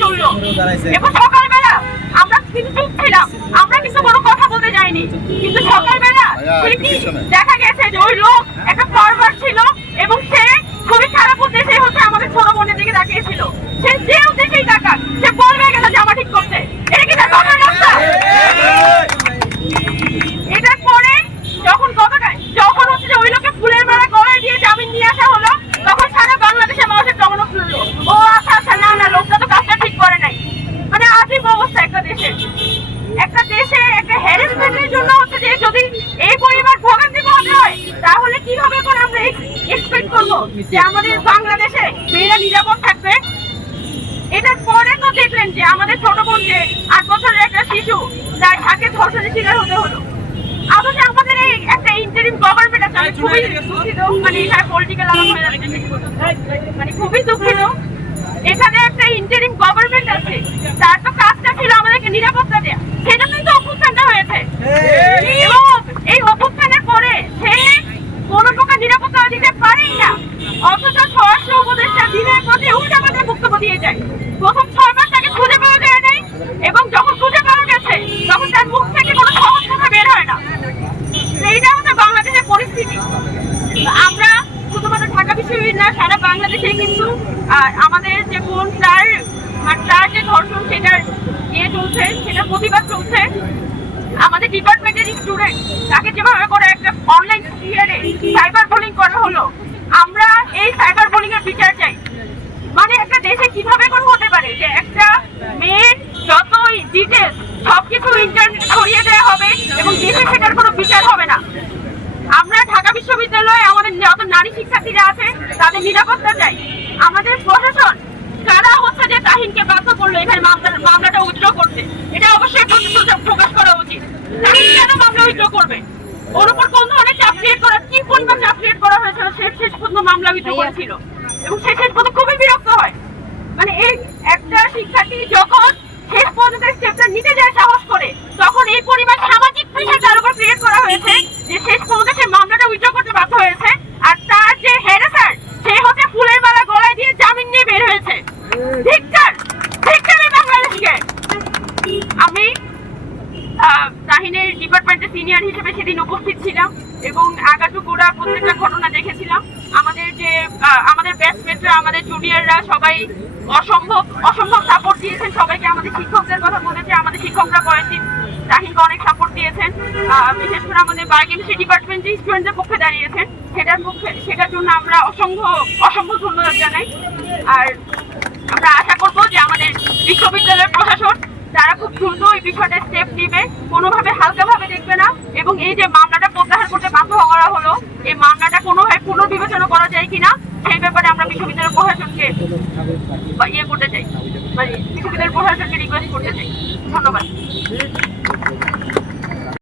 শুনলো এবং সকালবেলা আমরা কিন্তু চুপ ছিলাম, আমরা কিন্তু কোনো কথা বলতে যাইনি। কিন্তু সকালবেলা দেখা গেছে যে ওই লোক একটা ফরওয়ার্ড ছিল এবং সে খুবই খারাপ উদ্দেশ্যে হচ্ছে আমাদের ছোট বোনের দিকে তাকিয়েছিল। সে যে উদ্দেশ্যেই তাকাক সে বলবে গেল জামা ঠিক করতে, এটা কি তার কথার রাস্তা? এটার পরে যখন হচ্ছে যে ওই লোকে ফুলের মালা গলায় দিয়ে জামিন নিয়ে আসা হলো, তখন সারা বাংলাদেশের মানুষের টনক তুললো, ও আচ্ছা আচ্ছা, না লোকটা তো কাজটা ঠিক করে নাই। মানে আজীব অবস্থা একটা দেশে একটা হ্যারাসমেন্টের জন্য হচ্ছে যে যদি এই পরিবার ভোগান্তি পোহাতে হয়, তাহলে কিভাবে করে আমরা এক্সপেক্ট করবো যে আমাদের বাংলাদেশে মেয়েরা নিরাপদ থাকবে? এটার পরে তো দেখলেন যে আমাদের ছোট বোনকে 8 বছরের একটা শিশু তার হাতে ধর্ষণের শিকার হতে হলো। অথচ আমাদের এই একটা ইন্টারিম গভর্নমেন্ট আছে, খুবই দুঃখিত, মানে এখানে পলিটিক্যাল আলাপ হয়ে যাচ্ছে, মানে খুবই দুঃখিত। এখানে একটা ইন্টারিম গভর্নমেন্ট আছে, তার তো কাজটা ছিল আমাদেরকে নিরাপত্তা দেয়া, সেজন্যই তো অভ্যুত্থানটা হয়েছে। এবং এই অভ্যুত্থানের পরে সে কোনো প্রকার নিরাপত্তা দিতে পারেই না, অথচ স্বরাষ্ট্র উপদেষ্টা দিনের পথে উল্টাপাল্টা বক্তব্য দিয়ে যায়। প্রথম 6 মাস তাকে খুঁজে পাওয়া যায় নাই, এবং যখন খুঁজে পাওয়া গেছে তখন তার মুখ থেকে কোনো সহজ কথা বের হয় না। এইটা আমাদের বাংলাদেশের পরিস্থিতি। আমরা শুধুমাত্র ঢাকা বিশ্ববিদ্যালয় না, সারা বাংলাদেশে কিন্তু আমাদের যে কোন তার যে ধর্ষণ সেটার চলছে, সেটার প্রতিবাদ চলছে। আমাদের ডিপার্টমেন্টের স্টুডেন্ট তাকে যেভাবে করে একটা অনলাইন স্পিয়ারে সাইবার বুলিং করা হলো, আমরা এই সাইবার বুলিং এর বিচার চাই। মানে একটা দেশে কিভাবে করে হতে পারে যে একটা মেয়ের যতই ডিটেলস সবকিছু ইন্টারনেটে ছড়িয়ে দেওয়া হবে এবং দেশে সেটার কোনো বিচার হবে না? আমরা ঢাকা বিশ্ববিদ্যালয়ে আমাদের যত নারী শিক্ষার্থীরা আছে তাদের নিরাপত্তা চাই। আমাদের প্রশাসন কারা হচ্ছে যে তাহিনকে বাধ্য করলো এখানে মামলাটা উইথড্র করতে, এটা অবশ্যই প্রকাশ করা উচিত। তাহিন কেন মামলা উইথড্র করবে? ওর উপর কোন ধরনের চাপ ক্রিয়েট করা, কি পরিমাণ চাপ ক্রিয়েট করা হয়েছিল, শেষ পর্যন্ত মামলা উইথড্র করেছিল এবং শেষ পর্যন্ত খুবই বিরক্ত হয়। মানে এই একটা শিক্ষার্থী যখন শেষ পর্যন্ত স্টেপটা নিতে যায় সাহস করে, তখন এই পরিমাণ সামাজিক প্রেশার তার উপর ক্রিয়েট করা হয়েছে যে শেষ পর্যন্ত সে মামলাটা উইথড্র করতে বাধ্য হয়েছে। আর তার যে হ্যারাসার সে হচ্ছে ফুলের মালা গলায় দিয়ে জামিন নিয়ে বের হয়েছে। ধিক্কার বাংলাদেশকে। আমি তাহিনের ডিপার্টমেন্টের সিনিয়র হিসেবে সেদিন উপস্থিত ছিলাম এবং আগাটুকুরা প্রত্যেকটা ঘটনা দেখেছিলাম। আমাদের ব্যাচমেটরা, আমাদের জুনিয়ররা সবাই অসম্ভব সাপোর্ট দিয়েছেন সবাইকে। আমাদের শিক্ষকদের কথা বলেছে, আমাদের শিক্ষকরা কয়েকদিন তাহিনকে অনেক সাপোর্ট দিয়েছেন, বিশেষ করে আমাদের বায়োকেমিস্ট্রি ডিপার্টমেন্টে স্টুডেন্টদের পক্ষে দাঁড়িয়েছেন, সেটার জন্য আমরা অসংখ্য ধন্যবাদ জানাই। আর আমরা আশা করবো যে আমাদের বিশ্ববিদ্যালয়ের প্রশাসন তারা খুব দ্রুত এই বিষয়টা স্টেপ নিবে, কোনোভাবে হালকাভাবে দেখবে না, এবং এই যে মামলাটা প্রত্যাহার করতে বাধ্য করা হলো, এই মামলাটা কোনোভাবে পুনর্বিবেচনা করা যায় কিনা সেই ব্যাপারে আমরা বিশ্ববিদ্যালয় প্রশাসনকে করতে চাই, মানে বিশ্ববিদ্যালয় প্রশাসনকে রিকোয়েস্ট করতে চাই। ধন্যবাদ।